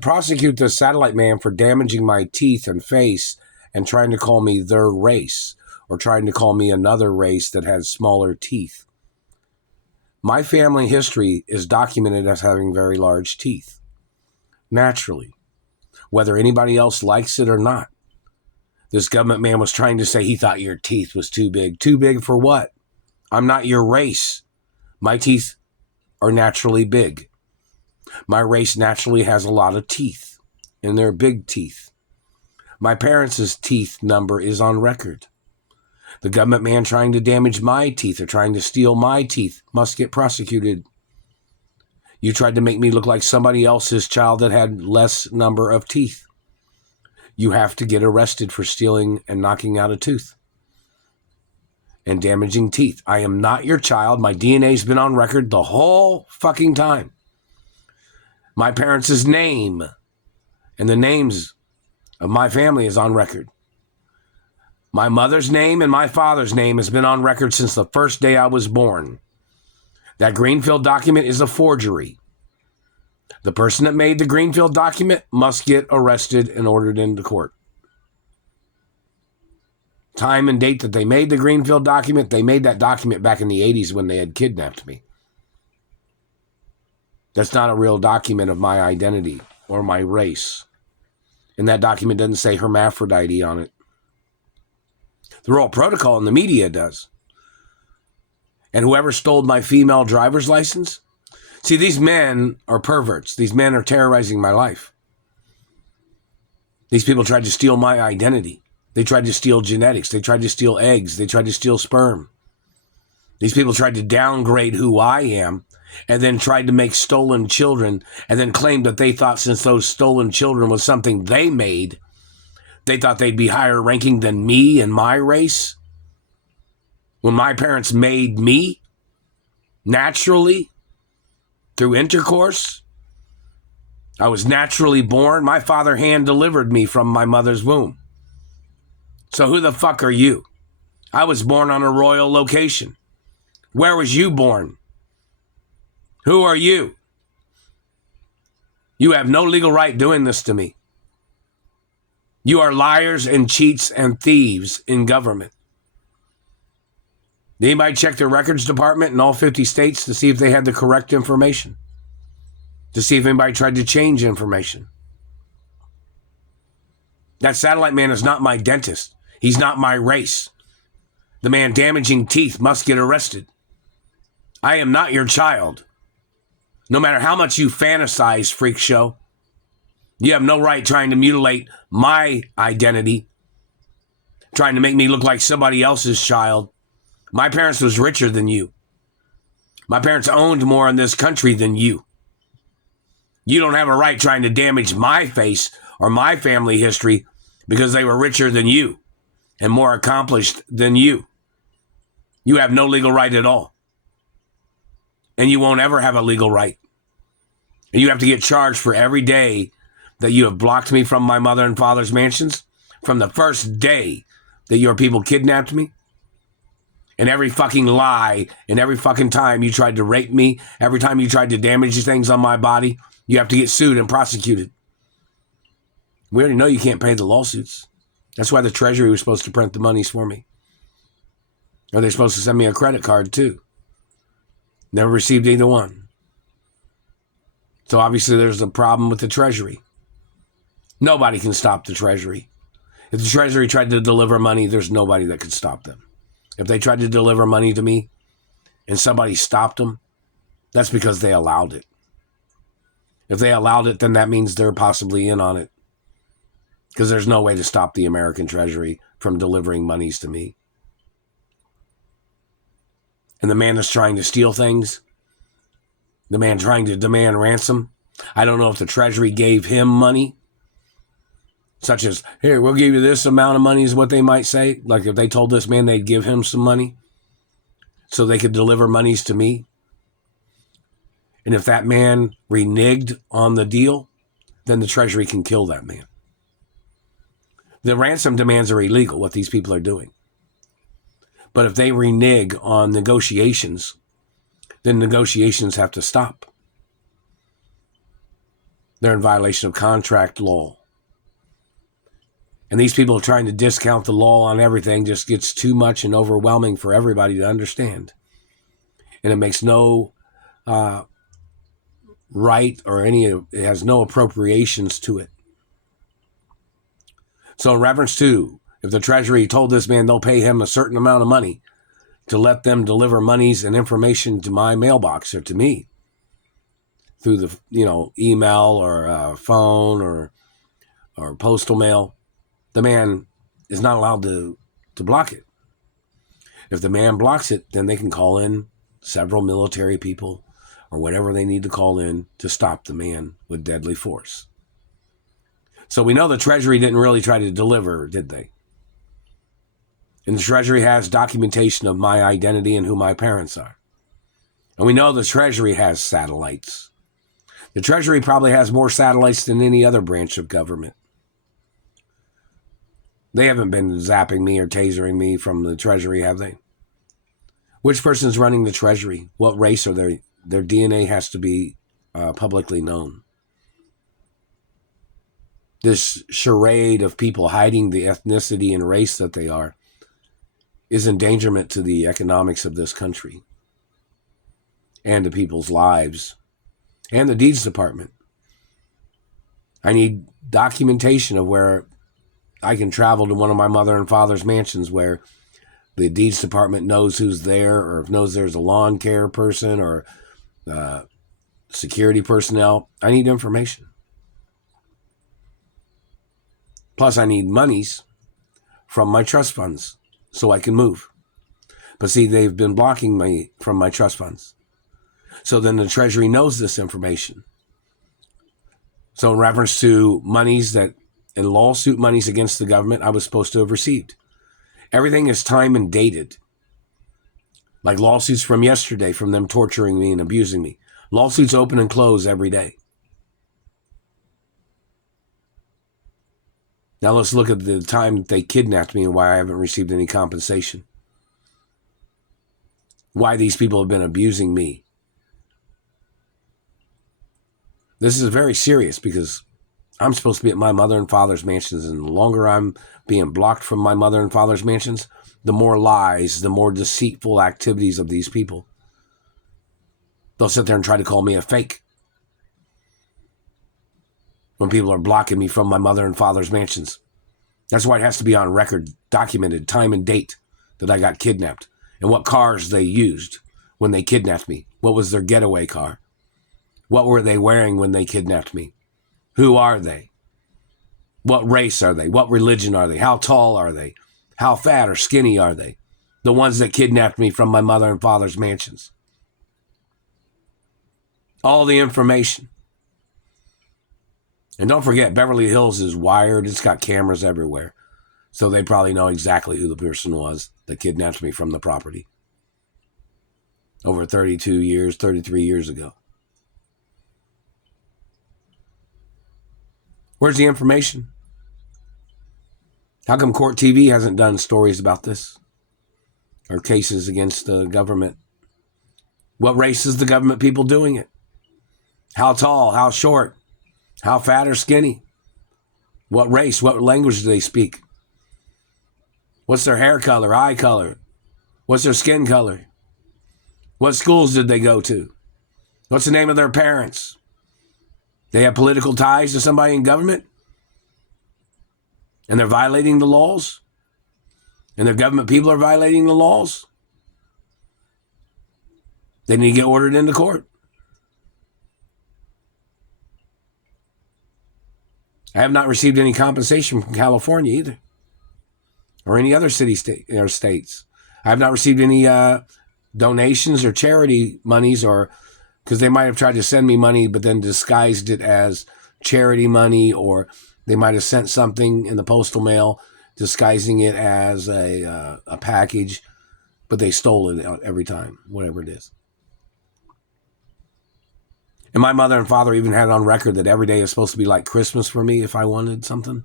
prosecute the satellite man for damaging my teeth and face and trying to call me their race or trying to call me another race that has smaller teeth. My family history is documented as having very large teeth, naturally, whether anybody else likes it or not. This government man was trying to say he thought your teeth was too big. Too big for what? I'm not your race. My teeth are naturally big. My race naturally has a lot of teeth, and they're big teeth. My parents' teeth number is on record. The government man trying to damage my teeth or trying to steal my teeth must get prosecuted. You tried to make me look like somebody else's child that had less number of teeth. You have to get arrested for stealing and knocking out a tooth and damaging teeth. I am not your child. My DNA's been on record the whole fucking time. My parents' name and the names of my family is on record. My mother's name and my father's name has been on record since the first day I was born. That Greenfield document is a forgery. The person that made the Greenfield document must get arrested and ordered into court. Time and date that they made the Greenfield document, they made that document back in the 80s when they had kidnapped me. That's not a real document of my identity or my race. And that document doesn't say hermaphrodite on it. The Royal Protocol in the media does. And whoever stole my female driver's license, see, these men are perverts. These men are terrorizing my life. These people tried to steal my identity. They tried to steal genetics. They tried to steal eggs. They tried to steal sperm. These people tried to downgrade who I am and then tried to make stolen children and then claimed that they thought since those stolen children was something they made, they thought they'd be higher ranking than me and my race. When my parents made me naturally through intercourse, I was naturally born. My father hand delivered me from my mother's womb. So who the fuck are you? I was born on a royal location. Where was you born? Who are you? You have no legal right doing this to me. You are liars and cheats and thieves in government. Did anybody check their records department in all 50 states to see if they had the correct information? To see if anybody tried to change information? That satellite man is not my dentist. He's not my race. The man damaging teeth must get arrested. I am not your child. No matter how much you fantasize, freak show, you have no right trying to mutilate my identity, trying to make me look like somebody else's child. My parents was richer than you. My parents owned more in this country than you. You don't have a right trying to damage my face or my family history because they were richer than you and more accomplished than you. You have no legal right at all. And you won't ever have a legal right. And you have to get charged for every day that you have blocked me from my mother and father's mansions, from the first day that your people kidnapped me, and every fucking lie, and every fucking time you tried to rape me, every time you tried to damage things on my body, you have to get sued and prosecuted. We already know you can't pay the lawsuits. That's why the Treasury was supposed to print the monies for me. Or they're supposed to send me a credit card too. Never received either one. So obviously there's a problem with the Treasury. Nobody can stop the Treasury. If the Treasury tried to deliver money, there's nobody that could stop them. If they tried to deliver money to me and somebody stopped them, that's because they allowed it. If they allowed it, then that means they're possibly in on it. Because there's no way to stop the American Treasury from delivering monies to me. And the man that's trying to steal things, the man trying to demand ransom, I don't know if the Treasury gave him money, such as, here, we'll give you this amount of money is what they might say. Like if they told this man they'd give him some money so they could deliver monies to me. And if that man reneged on the deal, then the Treasury can kill that man. The ransom demands are illegal, what these people are doing. But if they renege on negotiations, then negotiations have to stop. They're in violation of contract law. And these people trying to discount the law on everything just gets too much and overwhelming for everybody to understand. And it makes no right or it has no appropriations to it. So in reference to, if the Treasury told this man they'll pay him a certain amount of money to let them deliver monies and information to my mailbox or to me through the, email or phone or postal mail, the man is not allowed to block it. If the man blocks it, then they can call in several military people or whatever they need to call in to stop the man with deadly force. So we know the Treasury didn't really try to deliver, did they? And the Treasury has documentation of my identity and who my parents are. And we know the Treasury has satellites. The Treasury probably has more satellites than any other branch of government. They haven't been zapping me or tasering me from the Treasury, have they? Which person is running the Treasury? What race are they? Their DNA has to be publicly known. This charade of people hiding the ethnicity and race that they are is endangerment to the economics of this country and to people's lives and the deeds department. I need documentation of where I can travel to one of my mother and father's mansions where the deeds department knows who's there or knows there's a lawn care person or security personnel. I need information. Plus, I need monies from my trust funds so I can move. But see, they've been blocking me from my trust funds. So then the Treasury knows this information. So in reference to monies and lawsuit monies against the government, I was supposed to have received. Everything is time and dated. Like lawsuits from yesterday from them torturing me and abusing me. Lawsuits open and close every day. Now let's look at the time that they kidnapped me and why I haven't received any compensation. Why these people have been abusing me. This is very serious because I'm supposed to be at my mother and father's mansions, and the longer I'm being blocked from my mother and father's mansions, the more lies, the more deceitful activities of these people. They'll sit there and try to call me a fake when people are blocking me from my mother and father's mansions. That's why it has to be on record, documented, time and date that I got kidnapped and what cars they used when they kidnapped me. What was their getaway car? What were they wearing when they kidnapped me? Who are they? What race are they? What religion are they? How tall are they? How fat or skinny are they? The ones that kidnapped me from my mother and father's mansions. All the information. And don't forget, Beverly Hills is wired. It's got cameras everywhere. So they probably know exactly who the person was that kidnapped me from the property. Over 32 years, 33 years ago. Where's the information? How come Court TV hasn't done stories about this? Or cases against the government? What race is the government people doing it? How tall? How short? How fat or skinny? What race? What language do they speak? What's their hair color, eye color? What's their skin color? What schools did they go to? What's the name of their parents? They have political ties to somebody in government? And they're violating the laws? And their government people are violating the laws? They need to get ordered into court. I have not received any compensation from California either. Or any other states. I have not received any donations or charity monies, or because they might have tried to send me money but then disguised it as charity money, or they might have sent something in the postal mail disguising it as a package, but they stole it every time, whatever it is. And my mother and father even had on record that every day is supposed to be like Christmas for me if I wanted something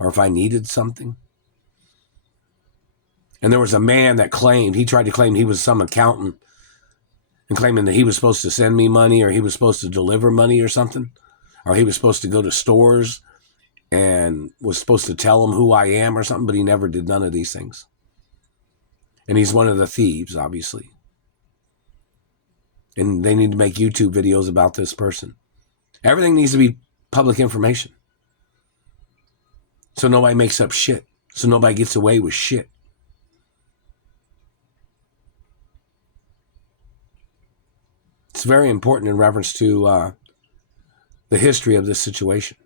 or if I needed something. And there was a man that he tried to claim he was some accountant and claiming that he was supposed to send me money or he was supposed to deliver money or something. or he was supposed to go to stores and was supposed to tell them who I am or something, but he never did none of these things. And he's one of the thieves, obviously. And they need to make YouTube videos about this person. Everything needs to be public information. So nobody makes up shit. So nobody gets away with shit. It's very important in reference to the history of this situation.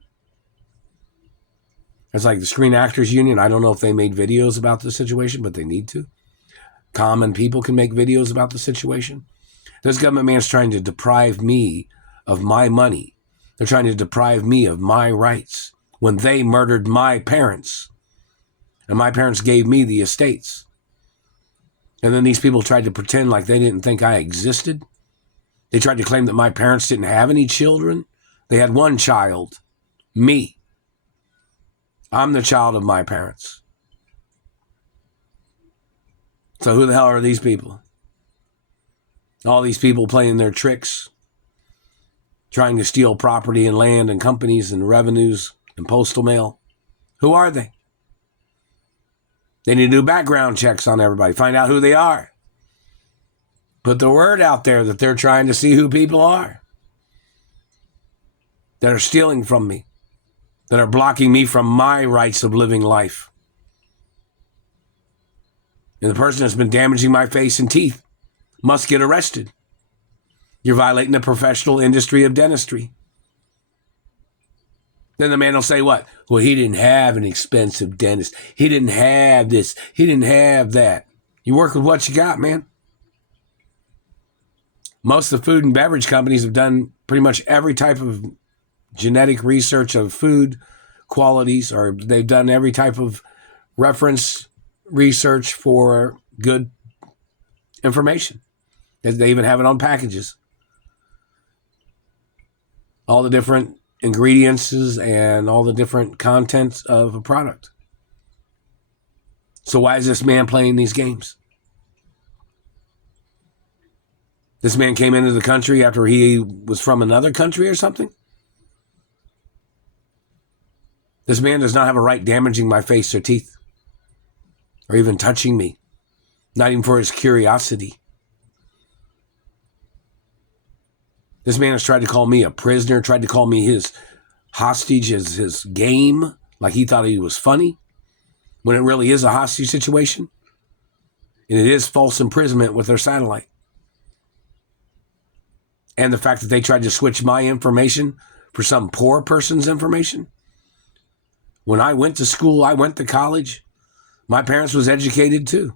It's like the Screen Actors Union. I don't know if they made videos about the situation, but they need to. Common people can make videos about the situation. This government man's trying to deprive me of my money. They're trying to deprive me of my rights when they murdered my parents. And my parents gave me the estates. And then these people tried to pretend like they didn't think I existed. They tried to claim that my parents didn't have any children. They had one child, me. I'm the child of my parents. So who the hell are these people? All these people playing their tricks, trying to steal property and land and companies and revenues and postal mail. Who are they? They need to do background checks on everybody, find out who they are. Put the word out there that they're trying to see who people are that are stealing from me, that are blocking me from my rights of living life. And the person that's been damaging my face and teeth must get arrested. You're violating the professional industry of dentistry. Then the man will say what? Well, he didn't have an expensive dentist. He didn't have this. He didn't have that. You work with what you got, man. Most of the food and beverage companies have done pretty much every type of genetic research of food qualities, or they've done every type of reference research for good information. They even have it on packages. All the different ingredients and all the different contents of a product. So why is this man playing these games? This man came into the country after he was from another country or something? This man does not have a right damaging my face or teeth, or even touching me, not even for his curiosity. This man has tried to call me a prisoner, tried to call me his hostage as his game, like he thought he was funny, when it really is a hostage situation. And it is false imprisonment with their satellite. And the fact that they tried to switch my information for some poor person's information. When I went to school, I went to college. My parents was educated too.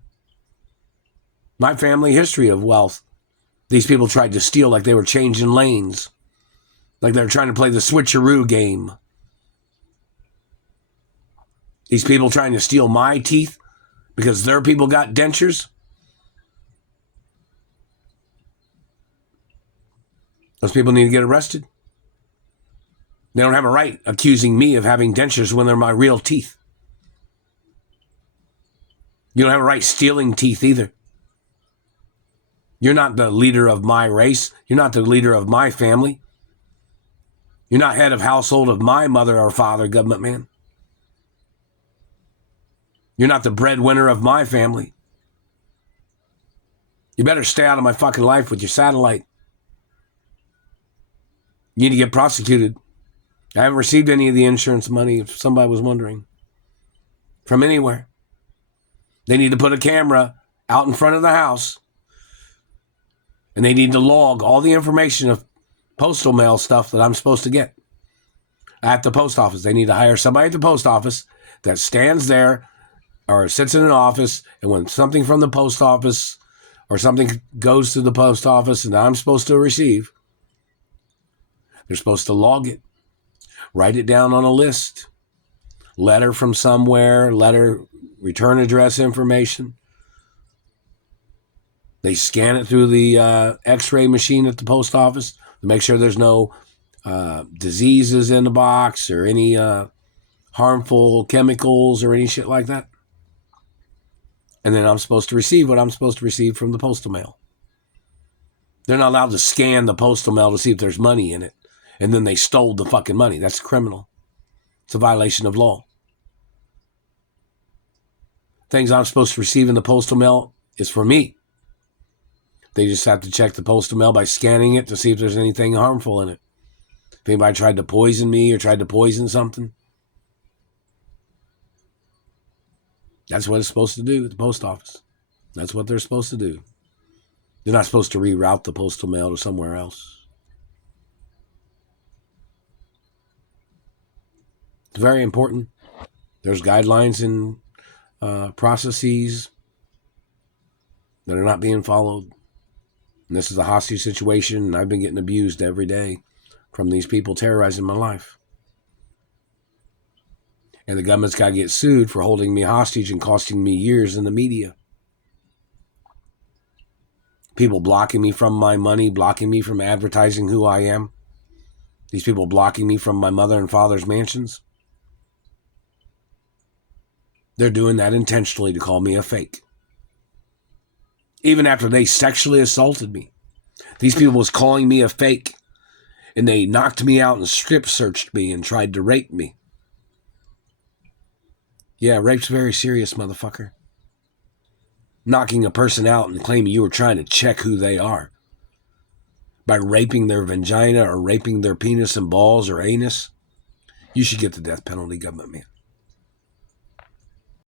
My family history of wealth. These people tried to steal like they were changing lanes. Like they were trying to play the switcheroo game. These people trying to steal my teeth because their people got dentures. Those people need to get arrested. They don't have a right accusing me of having dentures when they're my real teeth. You don't have a right stealing teeth either. You're not the leader of my race. You're not the leader of my family. You're not head of household of my mother or father, government man. You're not the breadwinner of my family. You better stay out of my fucking life with your satellite. You need to get prosecuted. I haven't received any of the insurance money, if somebody was wondering, from anywhere. They need to put a camera out in front of the house, and they need to log all the information of postal mail stuff that I'm supposed to get at the post office. They need to hire somebody at the post office that stands there or sits in an office, and when something from the post office or something goes to the post office and I'm supposed to receive, they're supposed to log it, write it down on a list, letter from somewhere, letter, return address information. They scan it through the x-ray machine at the post office to make sure there's no diseases in the box or any harmful chemicals or any shit like that. And then I'm supposed to receive what I'm supposed to receive from the postal mail. They're not allowed to scan the postal mail to see if there's money in it. and then they stole the fucking money. That's criminal. It's a violation of law. Things I'm supposed to receive in the postal mail is for me. They just have to check the postal mail by scanning it to see if there's anything harmful in it. If anybody tried to poison me or tried to poison something, that's what it's supposed to do at the post office. That's what they're supposed to do. They're not supposed to reroute the postal mail to somewhere else. It's very important. There's guidelines and processes that are not being followed. And this is a hostage situation, and I've been getting abused every day from these people terrorizing my life. And the government's got to get sued for holding me hostage and costing me years in the media. People blocking me from my money, blocking me from advertising who I am. These people blocking me from my mother and father's mansions. They're doing that intentionally to call me a fake. Even after they sexually assaulted me. These people was calling me a fake. And they knocked me out and strip searched me and tried to rape me. Yeah, rape's very serious, motherfucker. Knocking a person out and claiming you were trying to check who they are. By raping their vagina or raping their penis and balls or anus. You should get the death penalty, government man.